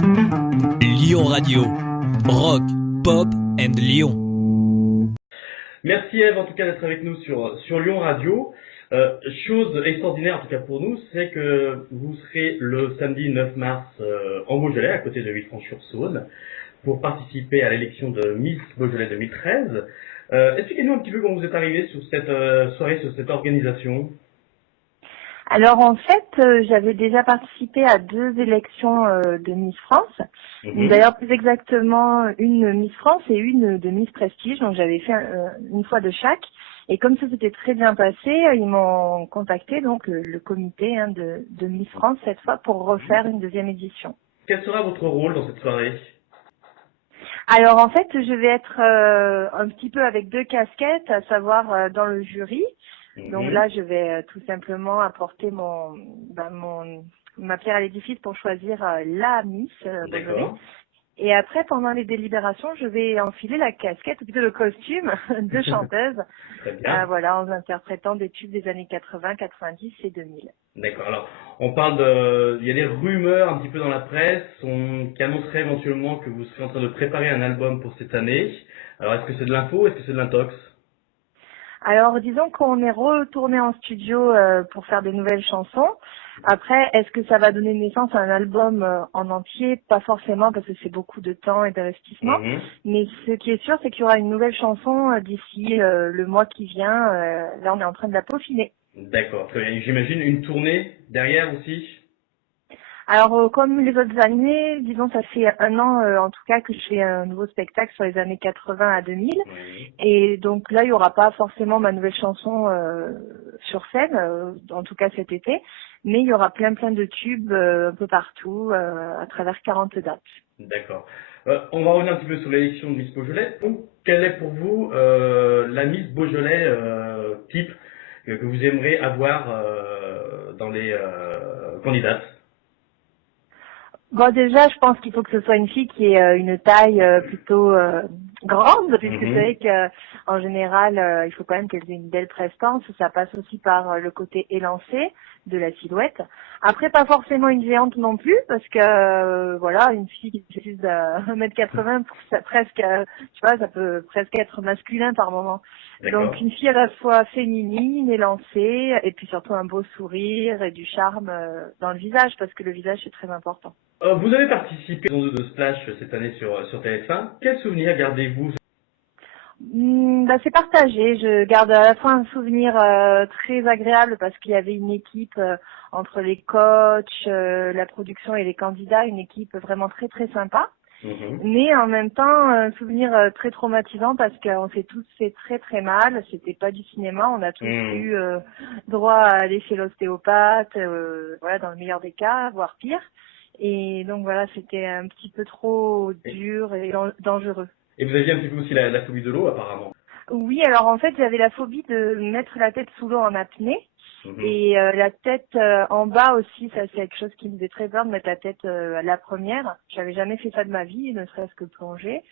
Lyon Radio. Rock, pop and Lyon. Merci Eve en tout cas d'être avec nous sur Lyon Radio. Chose extraordinaire en tout cas pour nous, c'est que vous serez le samedi 9 mars en Beaujolais, à côté de Villefranche-sur-Saône, pour participer à l'élection de Miss Beaujolais 2013. Expliquez-nous un petit peu comment vous êtes arrivé sur cette soirée, sur cette organisation. Alors en fait, j'avais déjà participé à 2 élections de Miss France. D'ailleurs, plus exactement, une Miss France et une de Miss Prestige. Donc j'avais fait une fois de chaque. Et comme ça s'était très bien passé, ils m'ont contacté, donc le comité de Miss France cette fois, pour refaire une deuxième édition. Quel sera votre rôle dans cette soirée ? Alors en fait, je vais être un petit peu avec 2 casquettes, à savoir dans le jury. Donc là, je vais tout simplement apporter ma pierre à l'édifice pour choisir la Miss Beaujolais. Et après, pendant les délibérations, je vais enfiler la casquette, ou plutôt le costume de chanteuse, voilà, en interprétant des tubes des années 80, 90 et 2000. D'accord. Alors, on parle il y a des rumeurs un petit peu dans la presse qui annonceraient éventuellement que vous serez en train de préparer un album pour cette année. Alors, est-ce que c'est de l'info ou est-ce que c'est de l'intox ? Alors, disons qu'on est retourné en studio pour faire des nouvelles chansons. Après, est-ce que ça va donner naissance à un album en entier ? Pas forcément, parce que c'est beaucoup de temps et d'investissement. Mais ce qui est sûr, c'est qu'il y aura une nouvelle chanson d'ici le mois qui vient. Là, on est en train de la peaufiner. D'accord. J'imagine une tournée derrière aussi ? Alors, comme les autres années, disons, ça fait 1 an, en tout cas, que je fais un nouveau spectacle sur les années 80 à 2000. Et donc là, il n'y aura pas forcément ma nouvelle chanson sur scène, en tout cas cet été. Mais il y aura plein de tubes un peu partout, à travers 40 dates. D'accord. On va revenir un petit peu sur l'élection de Miss Beaujolais. Donc, quelle est pour vous la Miss Beaujolais type que vous aimeriez avoir dans les candidates ? Bon, déjà, je pense qu'il faut que ce soit une fille qui ait une taille plutôt grande, puisque c'est vrai qu'en général, il faut quand même qu'elle ait une belle prestance. Ça passe aussi par le côté élancé de la silhouette. Après, pas forcément une géante non plus, parce que voilà, une fille qui fait juste 1m80, ça presque, tu vois, ça peut presque être masculin par moment. Donc une fille à la fois féminine, élancée, et puis surtout un beau sourire et du charme dans le visage, parce que le visage c'est très important. Vous avez participé à la saison 2 de Splash cette année sur TF1. Quel souvenir gardez-vous ? C'est partagé. Je garde à la fois un souvenir très agréable parce qu'il y avait une équipe entre les coachs, la production et les candidats, une équipe vraiment très très sympa. Mais en même temps, un souvenir très traumatisant parce qu'on s'est tous fait très très mal. C'était pas du cinéma. On a tous eu droit à aller chez l'ostéopathe, voilà, dans le meilleur des cas, voire pire. Et donc voilà, c'était un petit peu trop dur et dangereux. Et vous aviez un petit peu aussi la phobie de l'eau apparemment. Oui, alors en fait, j'avais la phobie de mettre la tête sous l'eau en apnée. Et la tête en bas aussi, ça c'est quelque chose qui me faisait très peur de mettre la tête à la première. J'avais jamais fait ça de ma vie, ne serait-ce que plonger.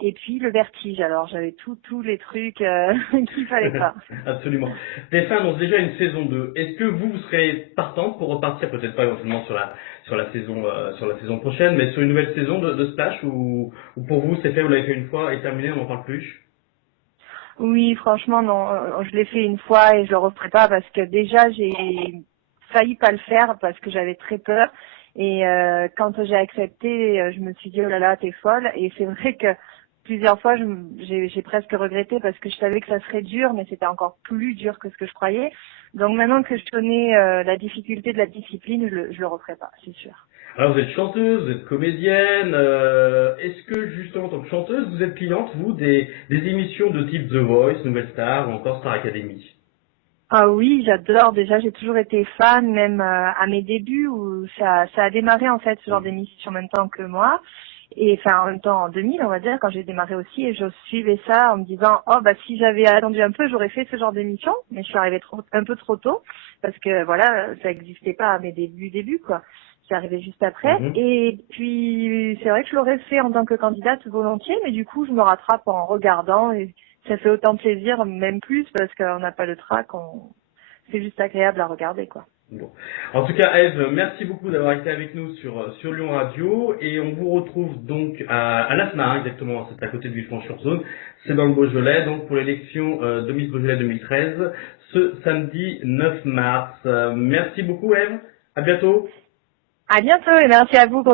Et puis le vertige, alors j'avais tous les trucs qu'il fallait pas. Absolument. TF1 annonce déjà une saison 2. Est-ce que vous serez partante pour repartir, peut-être pas éventuellement sur la saison prochaine, mais sur une nouvelle saison de Splash ou pour vous c'est fait, vous l'avez fait une fois et terminé, on n'en parle plus ? Oui, franchement, non. Je l'ai fait une fois et je le referai pas parce que déjà, j'ai failli pas le faire parce que j'avais très peur. Et quand j'ai accepté, je me suis dit, oh là là, t'es folle. Et c'est vrai que plusieurs fois, j'ai presque regretté parce que je savais que ça serait dur, mais c'était encore plus dur que ce que je croyais. Donc maintenant que je connais la difficulté de la discipline, je le referai pas, c'est sûr. Alors vous êtes chanteuse, vous êtes comédienne, est-ce que justement en tant que chanteuse, vous êtes cliente, vous, des émissions de type The Voice, Nouvelle Star ou encore Star Academy ? Ah oui, j'adore. Déjà, j'ai toujours été fan, même à mes débuts où ça a démarré en fait ce genre d'émission en même temps que moi. Et enfin, en même temps, en 2000, on va dire, quand j'ai démarré aussi, et je suivais ça en me disant, oh, bah, si j'avais attendu un peu, j'aurais fait ce genre d'émission, mais je suis arrivée un peu trop tôt, parce que, voilà, ça n'existait pas à mes débuts, quoi. C'est arrivé juste après. Et puis, c'est vrai que je l'aurais fait en tant que candidate volontiers, mais du coup, je me rattrape en regardant, et ça fait autant plaisir, même plus, parce qu'on n'a pas le trac, c'est juste agréable à regarder, quoi. Bon. En tout cas, Ève, merci beaucoup d'avoir été avec nous sur Lyon Radio et on vous retrouve donc à l'ASMA, exactement, c'est à côté de Villefranche-sur-Saône, c'est dans le Beaujolais, donc pour l'élection de Miss Beaujolais 2013, ce samedi 9 mars. Merci beaucoup, Ève, à bientôt. À bientôt et merci à vous.